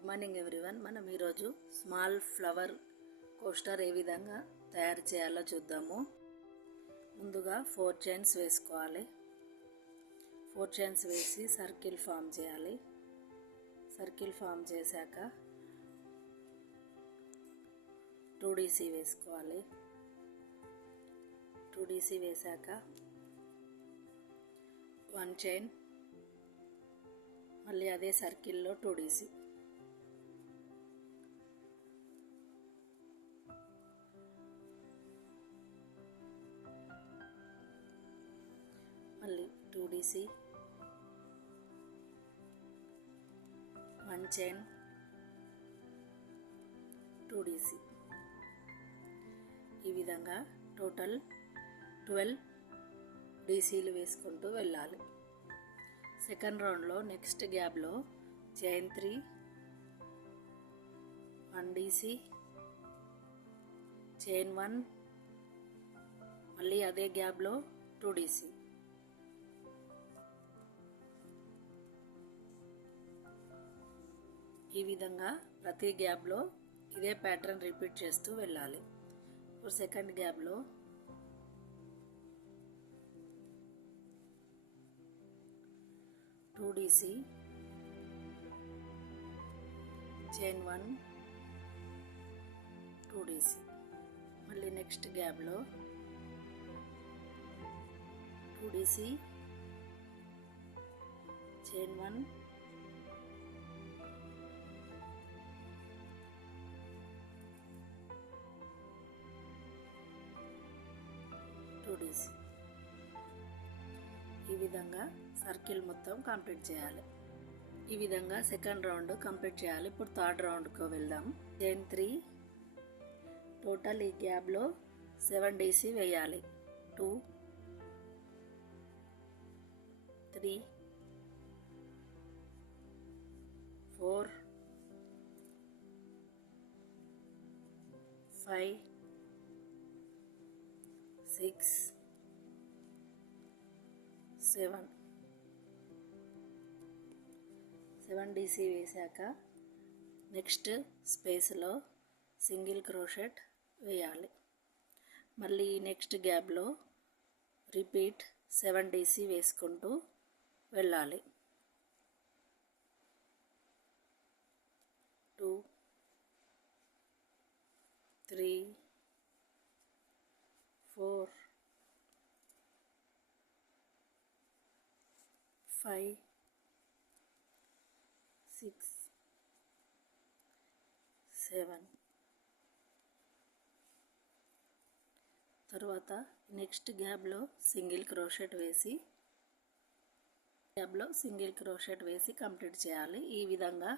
Good morning everyone. మనం ఈరోజు small flower coaster ఏ విధంగా తయారు చేయాలో చూద్దాము. ముందుగా 4 చైన్స్ వేసుకోవాలి. 4 చైన్స్ వేసి సర్కిల్ ఫామ్ చేయాలి. సర్కిల్ ఫామ్ చేశాక 2DC వేసుకోవాలి. 2DC వేశాక 1 చైన్, మళ్ళీ అదే సర్కిల్లో 2DC, మళ్ళీ 2DC, 1 చైన్, 2DC. ఈ విధంగా టోటల్ 12 DCలు వేసుకుంటూ వెళ్ళాలి. సెకండ్ రౌండ్లో నెక్స్ట్ గ్యాప్లో చైన్ 3, 1 DC, చైన్ 1, మళ్ళీ అదే గ్యాప్లో 2DC. ఈ విధంగా ప్రతి గ్యాప్లో ఇదే ప్యాటర్న్ రిపీట్ చేస్తూ వెళ్ళాలి. ఇప్పుడు సెకండ్ గ్యాప్లో DC, చైన్ 1, 2DC. మళ్ళీ నెక్స్ట్ గ్యాప్లో 2DC, చైన్ 1, 2DC. ఈ విధంగా సర్కిల్ మొత్తం కంప్లీట్ చేయాలి. ఈ విధంగా సెకండ్ రౌండ్ కంప్లీట్ చేయాలి. ఇప్పుడు థర్డ్ రౌండ్కి వెళ్దాం. చైన్ 3, టోటల్ ఈ గ్యాప్లో 7 DC వేయాలి. 2, 3, 4, 5, 6, 7 DC వేశాక నెక్స్ట్ స్పేస్లో సింగిల్ క్రోషెట్ వేయాలి. మళ్ళీ నెక్స్ట్ గ్యాప్లో రిపీట్ 7 DC వేసుకుంటూ వెళ్ళాలి. 2, 3, 4, 5, 6, 7. తర్వాత నెక్స్ట్ గ్యాప్లో సింగిల్ క్రోషెట్ వేసి కంప్లీట్ చేయాలి. ఈ విధంగా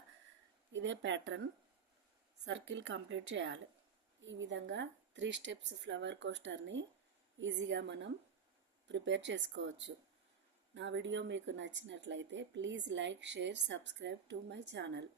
ఇదే ప్యాటర్న్ సర్కిల్ కంప్లీట్ చేయాలి. ఈ విధంగా 3 స్టెప్స్ ఫ్లవర్ కోస్టర్ని ఈజీగా మనం ప్రిపేర్ చేసుకోవచ్చు. నా వీడియో మీకు నచ్చినట్లయితే please like, share, subscribe to my channel.